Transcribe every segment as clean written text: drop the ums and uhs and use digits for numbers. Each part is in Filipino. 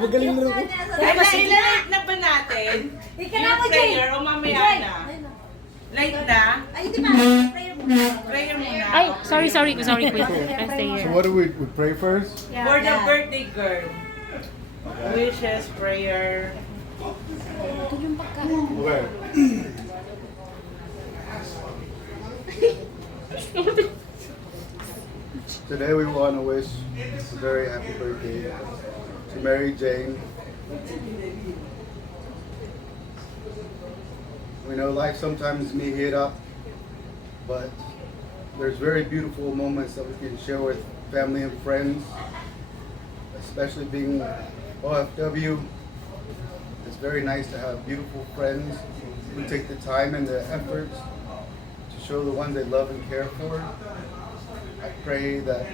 Magaling na ako. Ilalate na ba natin? Yung prayer o mamaya na? Light na? Ay, di ba? Prayer muna. Ay, sorry, quick. So what do we pray first? For the birthday girl. Wishes, prayer. Okay. Today we want to wish a very happy birthday to Mary Jane. We know life sometimes may hit up, but there's very beautiful moments that we can share with family and friends, especially being OFW. It's very nice to have beautiful friends who take the time and the efforts to show the ones they love and care for. I pray that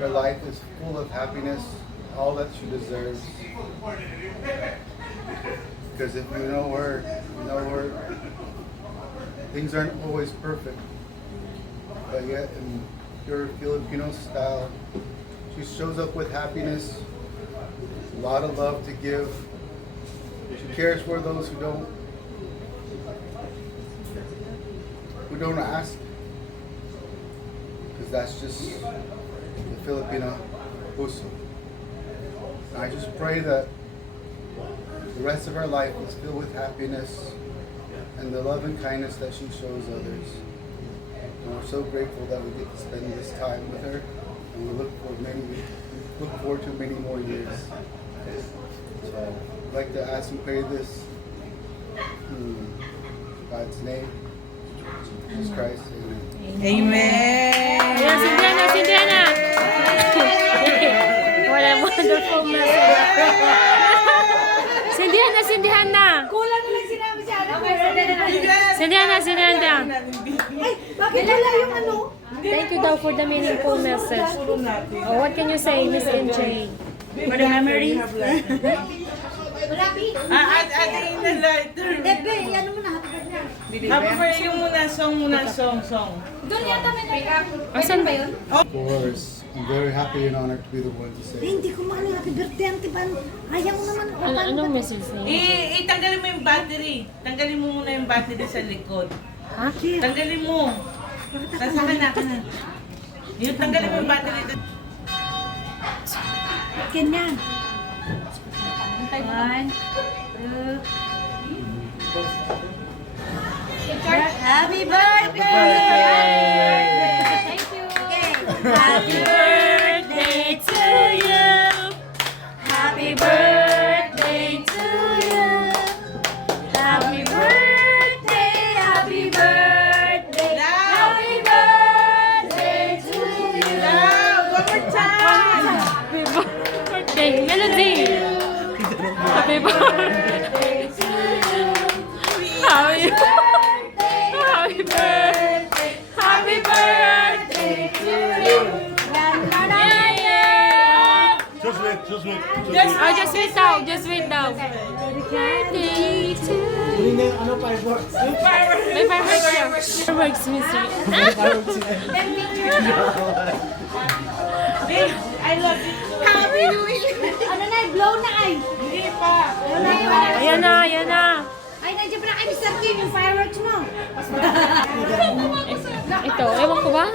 her life is full of happiness, all that she deserves. Because if you know her, things aren't always perfect. But yet, in pure Filipino style, she shows up with happiness, a lot of love to give. She cares for those who don't ask, because that's just the Filipino puso. And I just pray that the rest of her life is filled with happiness and the love and kindness that she shows others. And we're so grateful that we get to spend this time with her, and we look forward to many more years. So I'd like to ask and pray this in God's name, Jesus Christ. Amen. Amen! Ayan, Cindiana! What a wonderful message. Cindiana! Kulang na lang sinabi siya. Cindiana! Ay, bakit wala yung ano? Thank you daw for the meaningful message. Oh, what can you say, Miss MJ? For the memory? Wala, Pi. Ating na lighter. Debe, ano mo na, happy birthday. Happy birthday yung muna, song. Doon yata may nag-up. Asan ba yun? Of course, I'm very happy and honored to be the one to Eh, say. hindi ko maano happy birthday, Antiban. Ayaw mo naman. Anong message niya? Tanggalin mo yung battery. Tanggalin mo muna yung battery sa likod. Ha? Tanggalin mo. Sasakan na. Yung tanggalin mo yung battery. Ganyan. 1, 2. Happy birthday! Thank you. Happy birthday to you. Happy birthday to you. Happy birthday, happy birthday. Happy birthday to you. One more time! Happy birthday, Melody! Happy birthday to you! Happy birthday! Happy birthday to you! Yeah! Just wait. Oh, just wait daw. Birthday to you! Hindi na ano, fireworks. May fireworks siya. Fireworks, Mr. I love you too. Happy New Year! Ano na, blow na ay. Hindi pa. Ayan na. Ay, nandiyan pa na kay Mr. Kim, yung fireworks mo. Ito, ewan ko ba?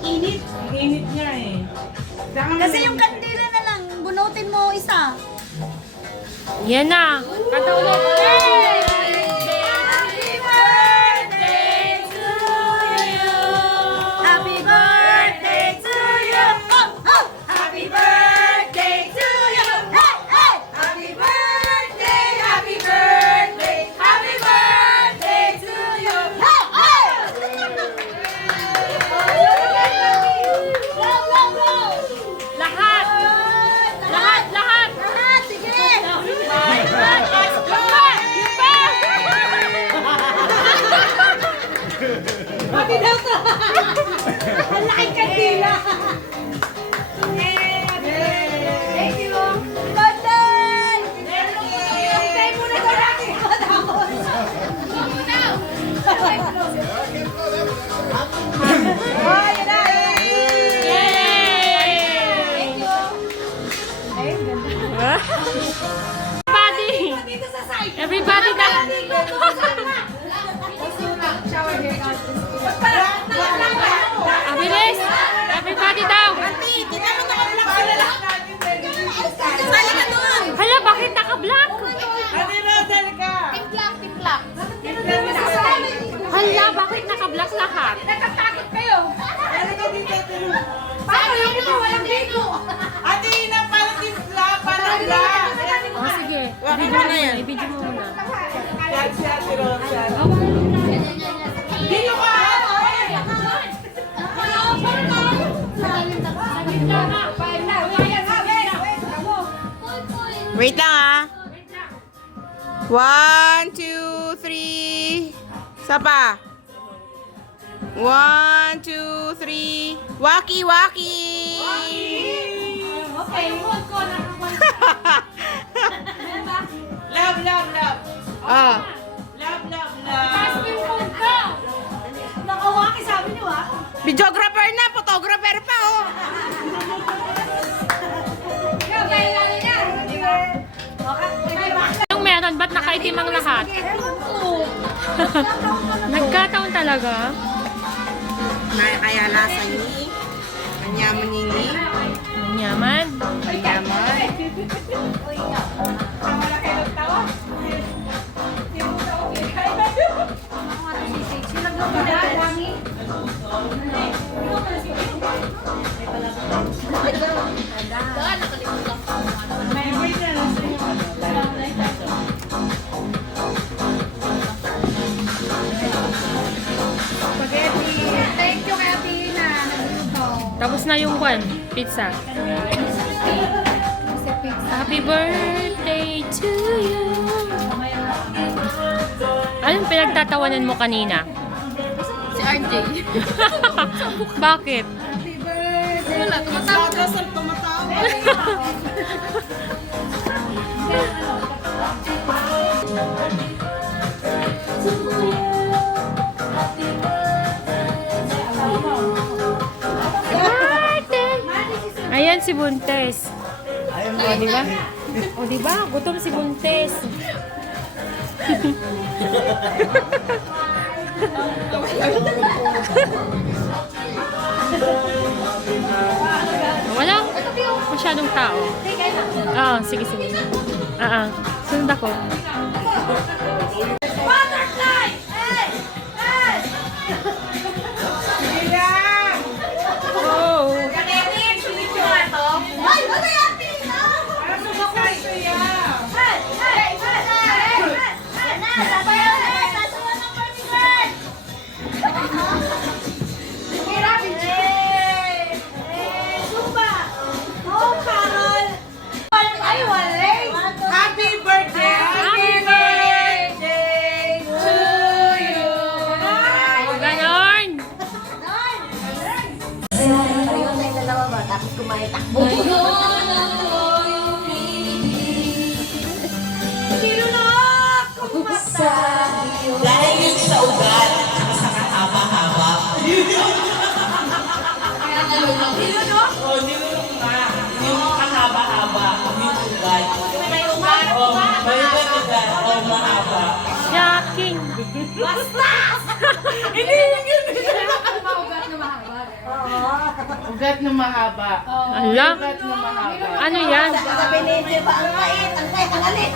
Init. Ang init niya eh. Kasi yung kandila na lang, bunutin mo isa. Yan na. Katulog. Happy birthday to you. Happy birthday to you. Oh! Happy birthday to you. Hey, hey! Happy birthday, happy birthday, happy birthday to you. Hey, hey! Go, go, go! Lahat. Sige! Pati daw to! Ang laking kandila! Thank you! Birthday! Birthday muna daw natin matapos! Oh, yun na! Ate Ina, parang timpla, parang la. Oh, sige. Video mo muna. I-video mo muna. Yan si Ate Rosa. Dito ka! Wait lang ah. 1, 2, 3. Sapa. 1, 2, 3. Waki, waki. Okay, huwag ko na. Love, love, love. Ah. Love, love, Taas love. yung phone ko. Nakawaki sabi niyo ah. Videographer na, photographer pa oh. Ikaw, kaya lalo niya. Anong meron? Ba't nakaitim ang lahat? Ewan ko. Nagkataon talaga? Kaya lasa ni. Anyaman ni. Ang yaman. Anyaman. Sila daw ba? Dami. Spaghetti. Thank you kay Ate Ina. Nagluto. Tapos na yung pizza. Happy birthday to you. Anong pinagtatawanan mo kanina? Si RJ. Bakit? Wala, tumatawa. Ayan si Buntes. O, di ba? O, di ba? Gutom si Buntes. Walang masyadong tao. Oo, sige, sige. Sunod ako. Butterfly! Hey! Hey! Oh! Ay, ano yan, Pina? Hey! Hey! Hey! Hey! Sabayan! Sabayan ng party girl! Hirap! Hey! Zumba! Oh, Carol! Ay, wala! Happy birthday! Happy birthday to you! Ganon! Dahil yun sa ugat at sa kahaba-haba. Oh, nilulong na. Yung kahaba-haba, yung ugat. May ugat? Oh, may ugat. Oh, mahaba. Shocking! Ugat na mahaba. Ala? Ugat na mahaba. Ano yan? Sa pinili ba ang kait? Ang kait, ang alit!